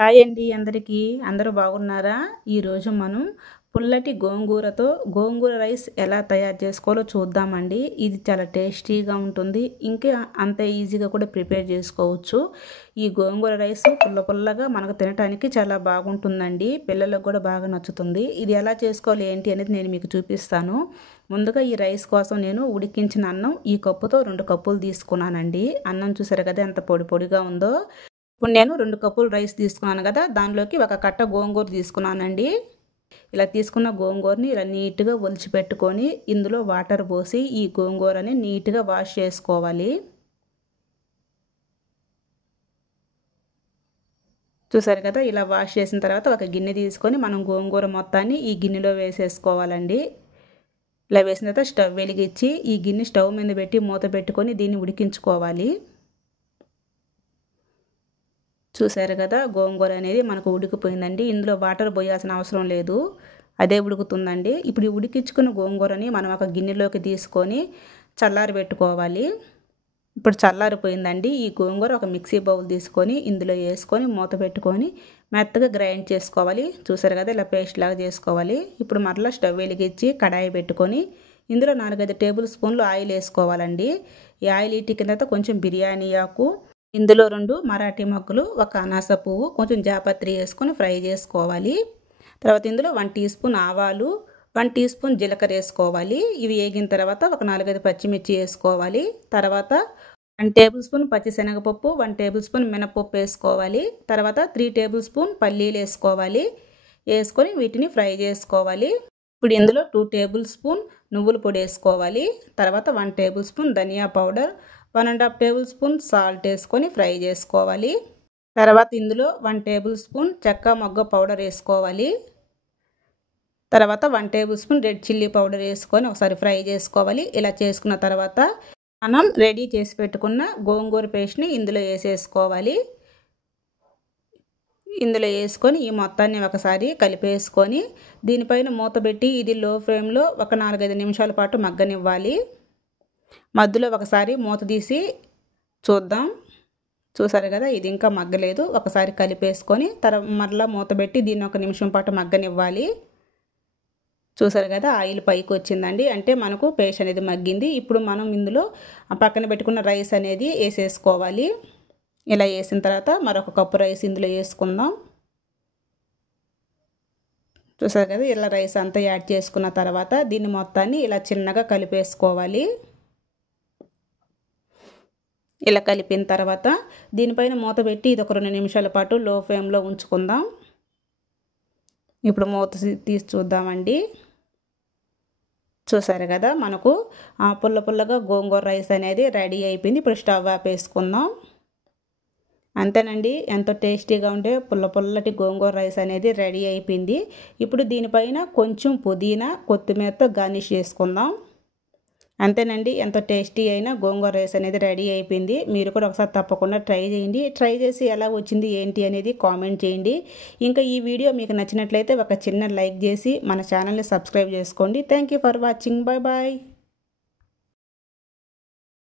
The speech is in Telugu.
హాయ్ అండి అందరికీ. అందరూ బాగున్నారా? ఈరోజు మనం పుల్లటి గోంగూరతో గోంగూర రైస్ ఎలా తయారు చేసుకోవాలో చూద్దామండి. ఇది చాలా టేస్టీగా ఉంటుంది. ఇంకా అంత ఈజీగా కూడా ప్రిపేర్ చేసుకోవచ్చు. ఈ గోంగూర రైస్ పుల్లగా మనకు తినటానికి చాలా బాగుంటుందండి. పిల్లలకు కూడా బాగా నచ్చుతుంది. ఇది ఎలా చేసుకోవాలి ఏంటి అనేది నేను మీకు చూపిస్తాను. ముందుగా ఈ రైస్ కోసం నేను ఉడికించిన అన్నం ఈ కప్పుతో 2 కప్పులు తీసుకున్నానండి. అన్నం చూసారు కదా ఎంత పొడిగా ఉందో. ఇప్పుడు నేను 2 కప్పులు రైస్ తీసుకున్నాను కదా, దానిలోకి ఒక కట్ట గోంగూర తీసుకున్నానండి. ఇలా తీసుకున్న గోంగూరని ఇలా నీట్గా ఒలిచిపెట్టుకొని ఇందులో వాటర్ పోసి ఈ గోంగూరని నీట్గా వాష్ చేసుకోవాలి. చూసారు కదా, ఇలా వాష్ చేసిన తర్వాత ఒక గిన్నె తీసుకొని మనం గోంగూర మొత్తాన్ని ఈ గిన్నెలో వేసేసుకోవాలండి. ఇలా వేసిన తర్వాత స్టవ్ వెలిగించి ఈ గిన్నె స్టవ్ మీద పెట్టి మూత పెట్టుకొని దీన్ని ఉడికించుకోవాలి. చూసారు కదా, గోంగూర అనేది మనకు ఉడికిపోయిందండి. ఇందులో వాటర్ పోయాల్సిన అవసరం లేదు, అదే ఉడుకుతుందండి. ఇప్పుడు ఈ ఉడికించుకున్న గోంగూరని మనం ఒక గిన్నెలోకి తీసుకొని చల్లారి పెట్టుకోవాలి. ఇప్పుడు చల్లారిపోయిందండి. ఈ గోంగూర ఒక మిక్సీ బౌల్ తీసుకొని ఇందులో వేసుకొని మూత పెట్టుకొని మెత్తగా గ్రైండ్ చేసుకోవాలి. చూసారు కదా, ఇలా పేస్ట్ లాగా చేసుకోవాలి. ఇప్పుడు మరలా స్టవ్ వెలిగించి కడాయి పెట్టుకొని ఇందులో 4-5 టేబుల్ స్పూన్లు ఆయిల్ వేసుకోవాలండి. ఈ ఆయిల్ ఇట్టిన తర్వాత కొంచెం బిర్యానీ ఆకు, ఇందులో 2 మరాఠీ మొగ్గలు, ఒక అనాస పువ్వు, కొంచెం జాపత్రి వేసుకొని ఫ్రై చేసుకోవాలి. తర్వాత ఇందులో 1 టీ స్పూన్ ఆవాలు, 1 టీ స్పూన్ జీలకర్ర వేసుకోవాలి. ఇవి వేగిన తర్వాత ఒక 4-5 పచ్చిమిర్చి వేసుకోవాలి. తర్వాత 1 టేబుల్ స్పూన్ పచ్చిశనగపప్పు, 1 టేబుల్ స్పూన్ మినపప్పు వేసుకోవాలి. తర్వాత 3 టేబుల్ స్పూన్ పల్లీలు వేసుకోవాలి. వేసుకొని వీటిని ఫ్రై చేసుకోవాలి. ఇప్పుడు ఇందులో 2 టేబుల్ స్పూన్ నువ్వుల పొడి వేసుకోవాలి. తర్వాత 1 టేబుల్ స్పూన్ ధనియా పౌడర్, 1½ టేబుల్ స్పూన్ సాల్ట్ వేసుకొని ఫ్రై చేసుకోవాలి. తర్వాత ఇందులో 1 టేబుల్ స్పూన్ చెక్క మొగ్గ పౌడర్ వేసుకోవాలి. తర్వాత 1 table spoon red chilli powder వేసుకొని ఒకసారి ఫ్రై చేసుకోవాలి. ఇలా చేసుకున్న తర్వాత మనం రెడీ చేసి పెట్టుకున్న గోంగూర పేస్ట్ని ఇందులో వేసేసుకోవాలి. ఇందులో వేసుకొని ఈ మొత్తాన్ని ఒకసారి కలిపేసుకొని దీనిపైన మూత పెట్టి ఇది లో ఫ్లేమ్లో ఒక 4-5 నిమిషాల పాటు మగ్గనివ్వాలి. మధ్యలో ఒకసారి మూత తీసి చూద్దాం. చూసారు కదా, ఇది ఇంకా మగ్గలేదు. ఒకసారి కలిపేసుకొని మరలా మూత పెట్టి దీన్ని 1 నిమిషం పాటు మగ్గనివ్వాలి. చూసారు కదా, ఆయిల్ పైకి వచ్చిందండి, అంటే మనకు పేస్ట్ అనేది మగ్గింది. ఇప్పుడు మనం ఇందులో పక్కన పెట్టుకున్న రైస్ అనేది వేసేసుకోవాలి. ఇలా వేసిన తర్వాత మరొక కప్పు రైస్ ఇందులో వేసుకుందాం. చూసారు కదా, ఇలా రైస్ అంతా యాడ్ చేసుకున్న తర్వాత దీన్ని మొత్తాన్ని ఇలా చిన్నగా కలిపేసుకోవాలి. ఇలా కలిపిన తర్వాత దీనిపైన మూత పెట్టి ఇది ఒక 2 నిమిషాల పాటు లో ఫ్లేమ్లో ఉంచుకుందాం. ఇప్పుడు మూత తీసి చూద్దామండి. చూసారు కదా, మనకు పుల్లగా గోంగూర రైస్ అనేది రెడీ అయిపోయింది. ఇప్పుడు స్టవ్ ఆపేసుకుందాం. అంతేనండి, ఎంతో టేస్టీగా ఉండే పుల్లటి గోంగూర రైస్ అనేది రెడీ అయిపోయింది. ఇప్పుడు దీనిపైన కొంచెం పుదీనా కొత్తిమీరతో గార్నిష్ చేసుకుందాం. అంతేనండి, ఎంతో టేస్టీ అయిన గోంగూర రైస్ అనేది రెడీ అయిపోయింది. మీరు కూడా ఒకసారి తప్పకుండా ట్రై చేయండి. ట్రై చేసి ఎలా వచ్చింది ఏంటి అనేది కామెంట్ చేయండి. ఇంకా ఈ వీడియో మీకు నచ్చినట్లయితే ఒక చిన్న లైక్ చేసి మన ఛానల్ని సబ్స్క్రైబ్ చేసుకోండి. Thank you for watching. Bye bye.